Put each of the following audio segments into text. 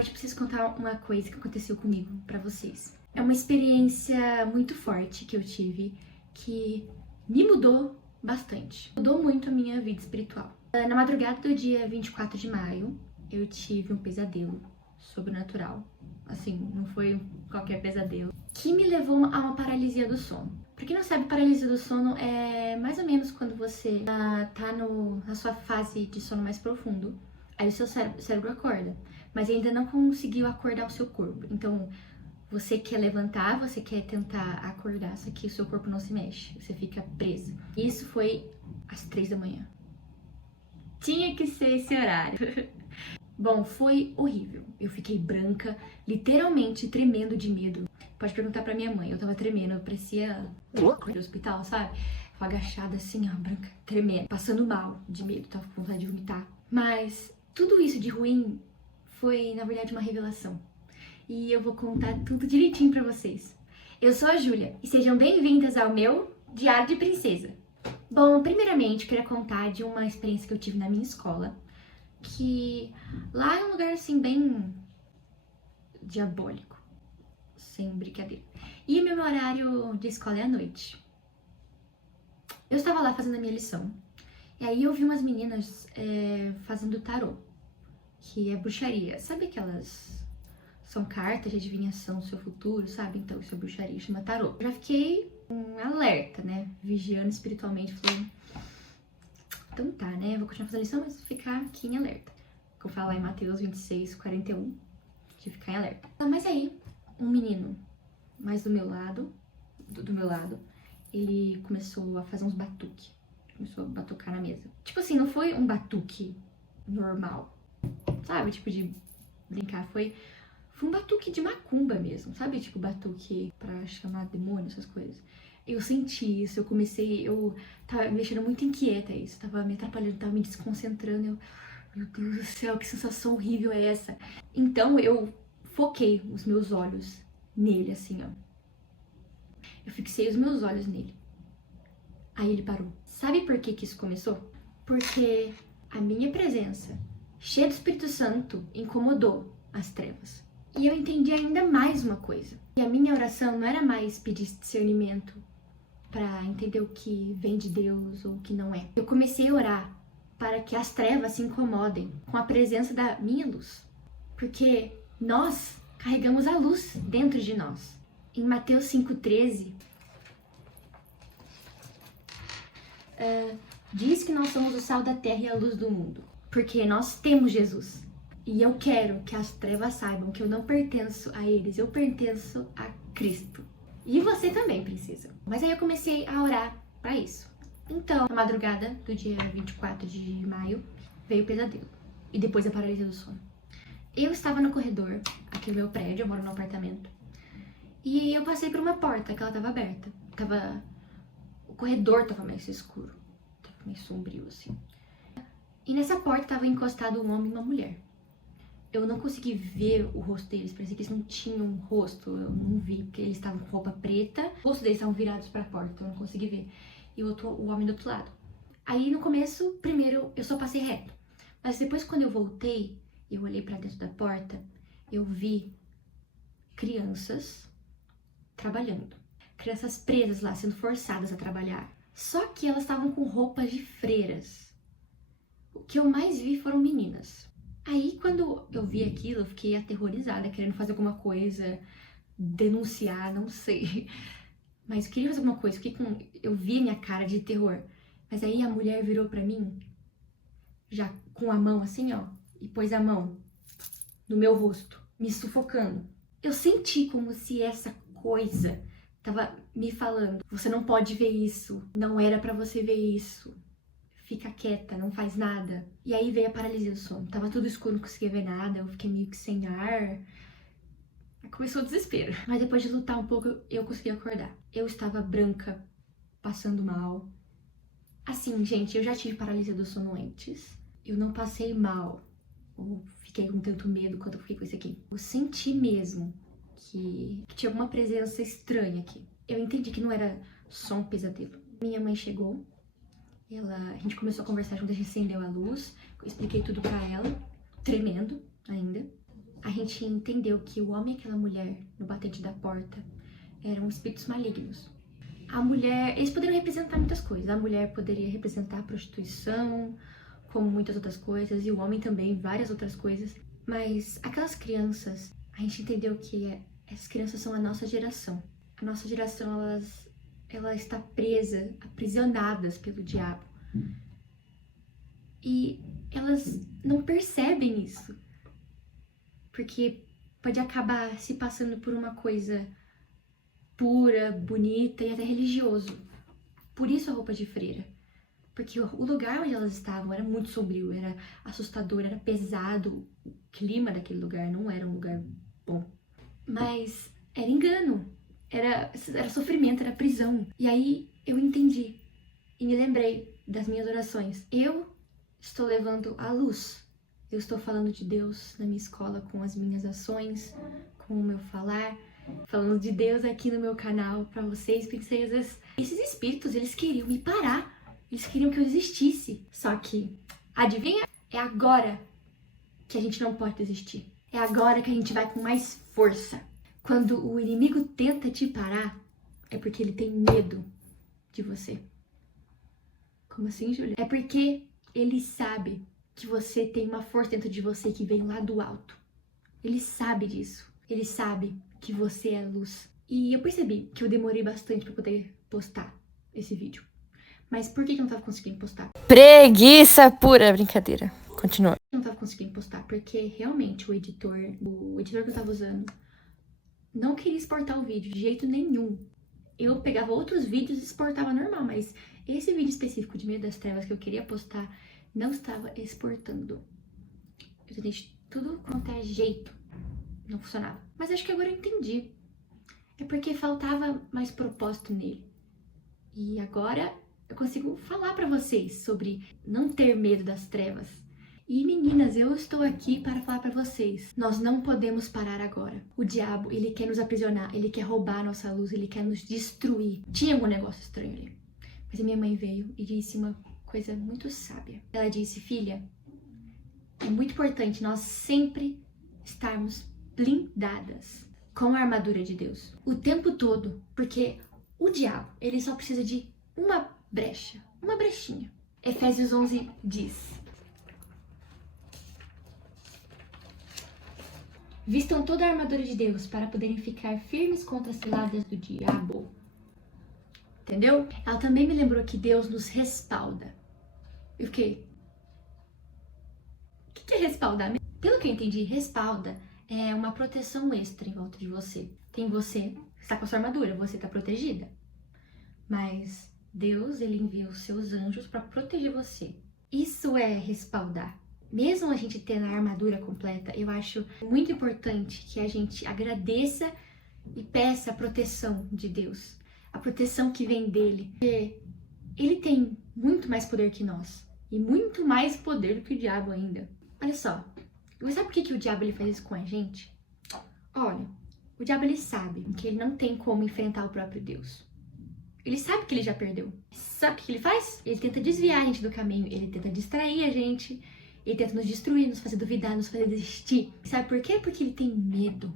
hoje preciso contar uma coisa que aconteceu comigo pra vocês. É uma experiência muito forte que eu tive, que me mudou bastante. Mudou muito a minha vida espiritual. Na madrugada do dia 24 de maio, eu tive um pesadelo sobrenatural. Assim, não foi qualquer pesadelo. Que me levou a uma paralisia do sono. Pra quem não sabe, paralisia do sono é mais ou menos quando você tá na sua fase de sono mais profundo. Aí o seu cérebro acorda, mas ainda não conseguiu acordar o seu corpo. Então, você quer levantar, você quer tentar acordar, só que o seu corpo não se mexe, você fica preso. Isso foi às 3 da manhã. Tinha que ser esse horário. Bom, foi horrível. Eu fiquei branca, literalmente tremendo de medo. Pode perguntar pra minha mãe, eu tava tremendo, eu parecia do hospital, sabe? Tava agachada assim, ó, branca, tremendo, passando mal de medo, tava com vontade de vomitar. Mas tudo isso de ruim foi, na verdade, uma revelação. E eu vou contar tudo direitinho pra vocês. Eu sou a Júlia e sejam bem-vindas ao meu Diário de Princesa. Bom, primeiramente, quero contar de uma experiência que eu tive na minha escola, que lá é um lugar assim bem diabólico, sem brincadeira. E meu horário de escola é à noite. Eu estava lá fazendo a minha lição, e aí eu vi umas meninas fazendo tarô, que é bruxaria. Sabe aquelas... são cartas de adivinhação do seu futuro, sabe? Então isso é bruxaria, chama tarô. Eu já fiquei alerta, né? Vigiando espiritualmente, falando... então tá, né? Vou continuar fazendo lição, mas vou ficar aqui em alerta. Como fala lá em Mateus 26:41, de ficar em alerta. Mas aí, um menino mais do meu lado, ele começou a fazer uns batuque. Começou a batucar na mesa. Tipo assim, não foi um batuque normal, sabe? Tipo de brincar, foi um batuque de macumba mesmo, sabe? Tipo batuque pra chamar demônio, essas coisas. Eu senti isso, eu tava me deixando muito inquieta isso, tava me atrapalhando, tava me desconcentrando, meu Deus do céu, que sensação horrível é essa? Então eu foquei os meus olhos nele, assim, ó. Eu fixei os meus olhos nele. Aí ele parou. Sabe por que isso começou? Porque a minha presença, cheia do Espírito Santo, incomodou as trevas. E eu entendi ainda mais uma coisa. E a minha oração não era mais pedir discernimento para entender o que vem de Deus ou o que não é. Eu comecei a orar para que as trevas se incomodem com a presença da minha luz. Porque nós carregamos a luz dentro de nós. Em Mateus 5:13, diz que nós somos o sal da terra e a luz do mundo. Porque nós temos Jesus. E eu quero que as trevas saibam que eu não pertenço a eles, eu pertenço a Cristo. E você também, princesa. Mas aí eu comecei a orar pra isso. Então, na madrugada do dia 24 de maio, veio o pesadelo. E depois a paralisia do sono. Eu estava no corredor, aqui no meu prédio, eu moro num apartamento. E eu passei por uma porta que ela estava aberta. O corredor estava meio escuro. Tava meio sombrio, assim. E nessa porta estava encostado um homem e uma mulher. Eu não consegui ver o rosto deles, parecia que eles não tinham um rosto, eu não vi, porque eles estavam com roupa preta, o rosto deles estavam virados para a porta, eu não consegui ver. E o homem do outro lado. Aí no começo, primeiro, eu só passei reto. Mas depois quando eu voltei, eu olhei para dentro da porta, eu vi crianças trabalhando. Crianças presas lá, sendo forçadas a trabalhar. Só que elas estavam com roupas de freiras. O que eu mais vi foram meninas. Aí, quando eu vi aquilo, eu fiquei aterrorizada, querendo fazer alguma coisa, denunciar, não sei. Mas eu queria fazer alguma coisa, eu vi a minha cara de terror. Mas aí a mulher virou pra mim, já com a mão assim, ó, e pôs a mão no meu rosto, me sufocando. Eu senti como se essa coisa tava me falando, você não pode ver isso, não era pra você ver isso. Fica quieta, não faz nada. E aí veio a paralisia do sono. Tava tudo escuro, não conseguia ver nada, eu fiquei meio que sem ar. Aí começou o desespero. Mas depois de lutar um pouco, eu consegui acordar. Eu estava branca, passando mal. Assim, gente, eu já tive paralisia do sono antes. Eu não passei mal, ou fiquei com tanto medo quanto eu fiquei com esse aqui. Eu senti mesmo que tinha alguma presença estranha aqui. Eu entendi que não era só um pesadelo. Minha mãe chegou. A gente começou a conversar junto, a gente acendeu a luz, eu expliquei tudo pra ela, tremendo ainda. a gente entendeu que o homem e aquela mulher no batente da porta eram espíritos malignos. A mulher, eles poderiam representar muitas coisas. A mulher poderia representar a prostituição, como muitas outras coisas, e o homem também, várias outras coisas. Mas aquelas crianças, a gente entendeu que essas crianças são a nossa geração. A nossa geração, ela está presa, aprisionadas pelo diabo. E elas não percebem isso. Porque pode acabar se passando por uma coisa pura, bonita e até religioso. Por isso a roupa de freira. Porque o lugar onde elas estavam era muito sombrio, era assustador, era pesado. O clima daquele lugar não era um lugar bom. Mas era engano, era sofrimento, era prisão. E aí eu entendi e me lembrei das minhas orações. Eu estou levando a luz. Eu estou falando de Deus na minha escola com as minhas ações, com o meu falar, falando de Deus aqui no meu canal pra vocês, princesas. Esses espíritos, eles queriam me parar. Eles queriam que eu desistisse. Só que, adivinha? É agora que a gente não pode desistir. É agora que a gente vai com mais força. Quando o inimigo tenta te parar, é porque ele tem medo de você. Como assim, Júlia? É porque ele sabe que você tem uma força dentro de você que vem lá do alto. Ele sabe disso. Ele sabe que você é luz. E eu percebi que eu demorei bastante pra poder postar esse vídeo. Mas por que eu não tava conseguindo postar? Preguiça pura, brincadeira. Continua. Eu não tava conseguindo postar porque realmente o editor que eu tava usando não queria exportar o vídeo de jeito nenhum. Eu pegava outros vídeos e exportava normal, mas esse vídeo específico de Medo das Trevas que eu queria postar não estava exportando. Eu tentei de tudo quanto é jeito, não funcionava. Mas acho que agora eu entendi. É porque faltava mais propósito nele. E agora eu consigo falar pra vocês sobre não ter medo das trevas. E meninas, eu estou aqui para falar pra vocês. Nós não podemos parar agora. O diabo, ele quer nos aprisionar, ele quer roubar a nossa luz, ele quer nos destruir. Tinha algum negócio estranho ali. Mas a minha mãe veio e disse uma coisa muito sábia. Ela disse, filha, é muito importante nós sempre estarmos blindadas com a armadura de Deus. O tempo todo, porque o diabo, ele só precisa de uma brecha, uma brechinha. Efésios 11 diz: vistam toda a armadura de Deus para poderem ficar firmes contra as ciladas do diabo. Entendeu? Ela também me lembrou que Deus nos respalda. Eu fiquei... O que é respaldar? Pelo que eu entendi, respalda é uma proteção extra em volta de você. Tem você, está com a sua armadura, você está protegida. Mas Deus, ele envia os seus anjos para proteger você. Isso é respaldar. Mesmo a gente tendo a armadura completa, eu acho muito importante que a gente agradeça e peça a proteção de Deus. A proteção que vem dele. Porque ele tem muito mais poder que nós. E muito mais poder do que o diabo ainda. Olha só. Você sabe por que o diabo ele faz isso com a gente? Olha, o diabo ele sabe que ele não tem como enfrentar o próprio Deus. Ele sabe que ele já perdeu. Sabe o que ele faz? Ele tenta desviar a gente do caminho. Ele tenta distrair a gente. Ele tenta nos destruir, nos fazer duvidar, nos fazer desistir. Sabe por quê? Porque ele tem medo.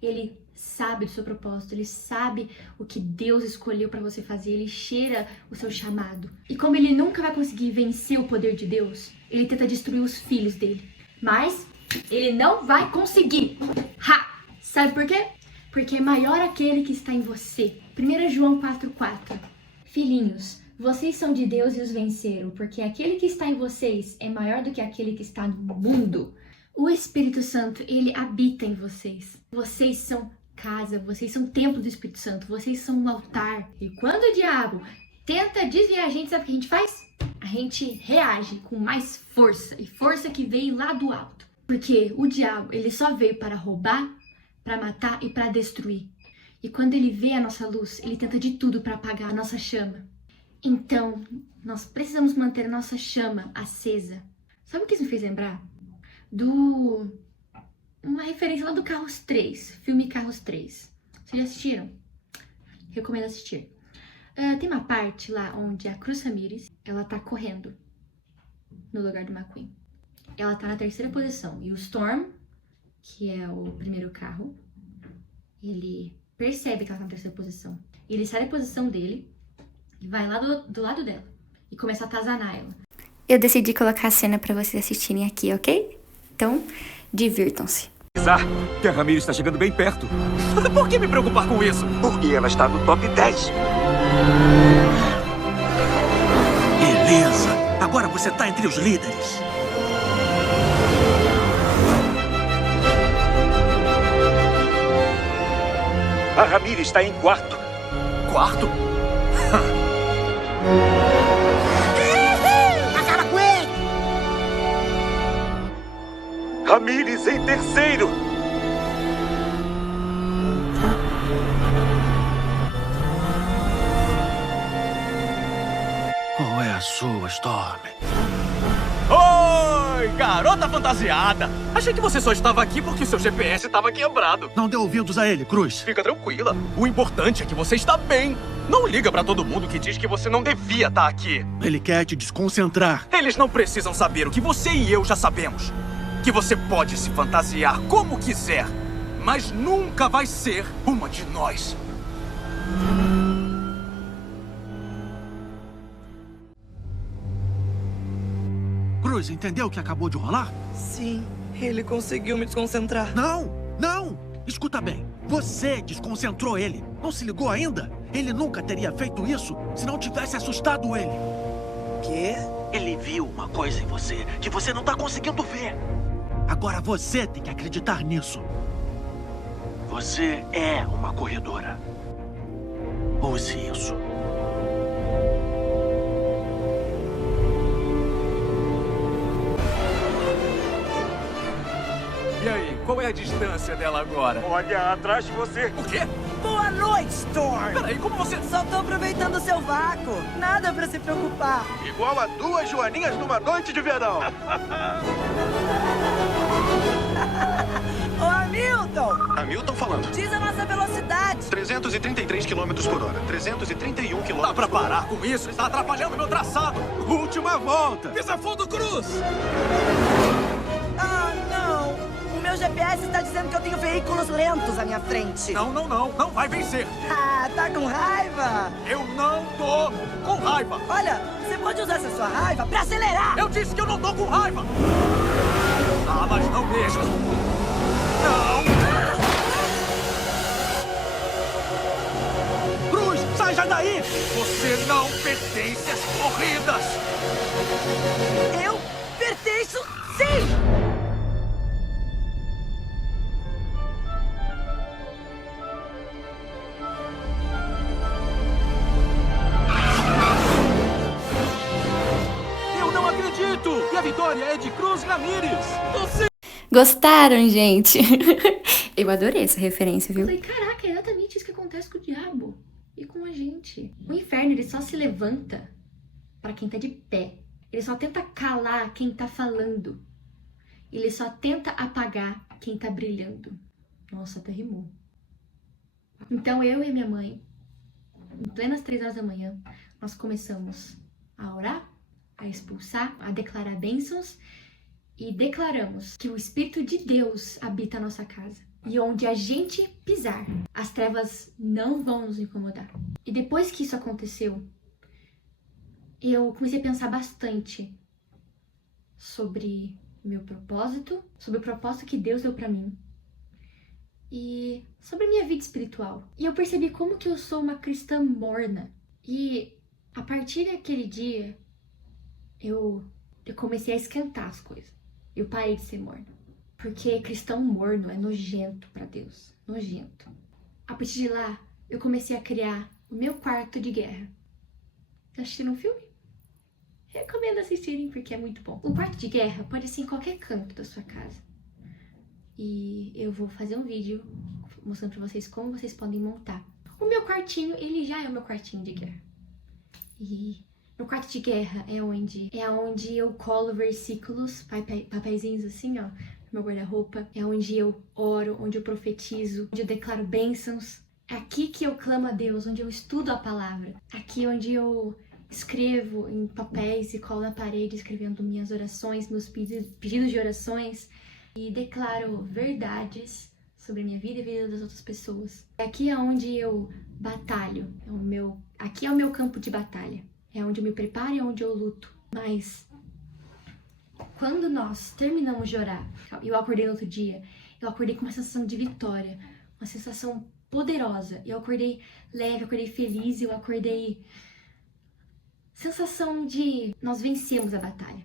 Ele sabe do seu propósito, ele sabe o que Deus escolheu pra você fazer, ele cheira o seu chamado. E como ele nunca vai conseguir vencer o poder de Deus, ele tenta destruir os filhos dele. Mas ele não vai conseguir. Ha! Sabe por quê? Porque é maior aquele que está em você. 1 João 4,4. Filhinhos, vocês são de Deus e os venceram, porque aquele que está em vocês é maior do que aquele que está no mundo. O Espírito Santo, ele habita em vocês. Vocês são casa, vocês são templo do Espírito Santo, vocês são um altar. E quando o diabo tenta desviar a gente, sabe o que a gente faz? A gente reage com mais força, e força que vem lá do alto. Porque o diabo, ele só veio para roubar, para matar e para destruir. E quando ele vê a nossa luz, ele tenta de tudo para apagar a nossa chama. Então, nós precisamos manter a nossa chama acesa. Sabe o que isso me fez lembrar? Uma referência lá do Carros 3, filme Carros 3. Vocês já assistiram? Recomendo assistir. Tem uma parte lá onde a Cruz Ramirez, ela tá correndo no lugar do McQueen. Ela tá na terceira posição. E o Storm, que é o primeiro carro, ele percebe que ela tá na terceira posição. E ele sai da posição dele e vai lá do lado dela e começa a atazanar ela. Eu decidi colocar a cena pra vocês assistirem aqui, ok? Então, divirtam-se. Que a Ramiro está chegando bem perto. Por que me preocupar com isso? Porque ela está no top 10. Beleza. Agora você tá entre os líderes. A Ramiro está em quarto. Quarto? Acaba com ele! Ramires em terceiro. Qual é a sua, Storm? Oi, garota fantasiada! Achei que você só estava aqui porque seu GPS estava quebrado. Não dê ouvidos a ele, Cruz. Fica tranquila. O importante é que você está bem. Não liga pra todo mundo que diz que você não devia estar aqui. Ele quer te desconcentrar. Eles não precisam saber o que você e eu já sabemos. Que você pode se fantasiar como quiser, mas nunca vai ser uma de nós. Cruz, entendeu o que acabou de rolar? Sim, ele conseguiu me desconcentrar. Não, não! Escuta bem, você desconcentrou ele. Não se ligou ainda? Ele nunca teria feito isso se não tivesse assustado ele. Quê? Ele viu uma coisa em você que você não tá conseguindo ver. Agora você tem que acreditar nisso. Você é uma corredora. Use isso. E aí, qual é a distância dela agora? Olha atrás de você. O quê? Boa noite, Storm! Peraí, como você... Só tô aproveitando o seu vácuo. Nada pra se preocupar. Igual a 2 joaninhas numa noite de verão. Ô, Hamilton! Hamilton falando. Diz a nossa velocidade. 333 km por hora. 331 km Dá pra parar com isso? Está atrapalhando meu traçado. Última volta! Pisa fundo, Cruz! Ah, não! O meu GPS está dizendo que eu tenho veículos lentos à minha frente. Não, não, não. Não vai vencer. Ah, tá com raiva? Eu não tô com raiva. Olha, você pode usar essa sua raiva pra acelerar! Eu disse que eu não tô com raiva. Ah, mas não mesmo. Não. Cruz, sai já daí! Você não pertence às corridas. Eu pertenço, sim! Eu não acredito. E a vitória é de Cruz Ramírez. Você... Gostaram, gente? Eu adorei essa referência, viu? Eu falei, caraca, é exatamente isso que acontece com o diabo e com a gente. O inferno, ele só se levanta pra quem tá de pé. Ele só tenta calar quem tá falando. Ele só tenta apagar quem tá brilhando. Nossa, até rimou. Então eu e minha mãe, em plenas 3 horas da manhã, nós começamos a orar, a expulsar, a declarar bênçãos e declaramos que o Espírito de Deus habita a nossa casa. E onde a gente pisar, as trevas não vão nos incomodar. E depois que isso aconteceu, eu comecei a pensar bastante sobre o meu propósito, sobre o propósito que Deus deu pra mim e sobre a minha vida espiritual. E eu percebi como que eu sou uma cristã morna. E a partir daquele dia, eu comecei a esquentar as coisas. Eu parei de ser morna. Porque cristão morno é nojento pra Deus. Nojento. A partir de lá, eu comecei a criar o meu quarto de guerra. Tá assistindo um filme? Recomendo assistirem porque é muito bom. O quarto de guerra pode ser em qualquer canto da sua casa. E eu vou fazer um vídeo mostrando pra vocês como vocês podem montar. O meu quartinho, ele já é o meu quartinho de guerra. E meu quarto de guerra é onde eu colo versículos, papeizinhos assim, ó, no meu guarda-roupa. É onde eu oro, onde eu profetizo, onde eu declaro bênçãos. É aqui que eu clamo a Deus, onde eu estudo a palavra. Aqui onde eu escrevo em papéis e colo na parede, escrevendo minhas orações, meus pedidos de orações. e declaro verdades sobre a minha vida e a vida das outras pessoas. Aqui é onde eu batalho, aqui é o meu campo de batalha, é onde eu me preparo e é onde eu luto. Mas quando nós terminamos de orar, eu acordei no outro dia, eu acordei com uma sensação de vitória, uma sensação poderosa. Eu acordei leve, eu acordei feliz, eu acordei sensação de nós vencemos a batalha.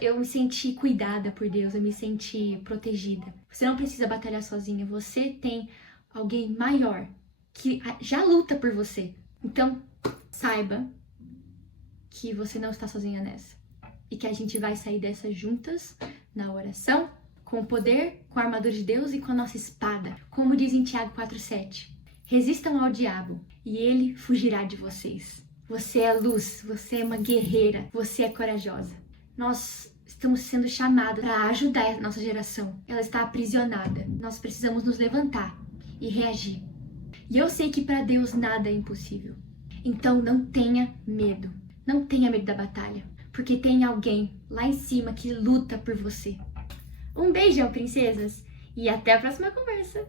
Eu me senti cuidada por Deus, eu me senti protegida. Você não precisa batalhar sozinha, você tem alguém maior que já luta por você. Então, saiba que você não está sozinha nessa. E que a gente vai sair dessa juntas, na oração, com o poder, com a armadura de Deus e com a nossa espada. Como diz em Tiago 4,7. Resistam ao diabo e ele fugirá de vocês. Você é luz, você é uma guerreira, você é corajosa. Nós estamos sendo chamados para ajudar a nossa geração. Ela está aprisionada. Nós precisamos nos levantar e reagir. E eu sei que para Deus nada é impossível. Então não tenha medo. Não tenha medo da batalha. Porque tem alguém lá em cima que luta por você. Um beijão, princesas! E até a próxima conversa!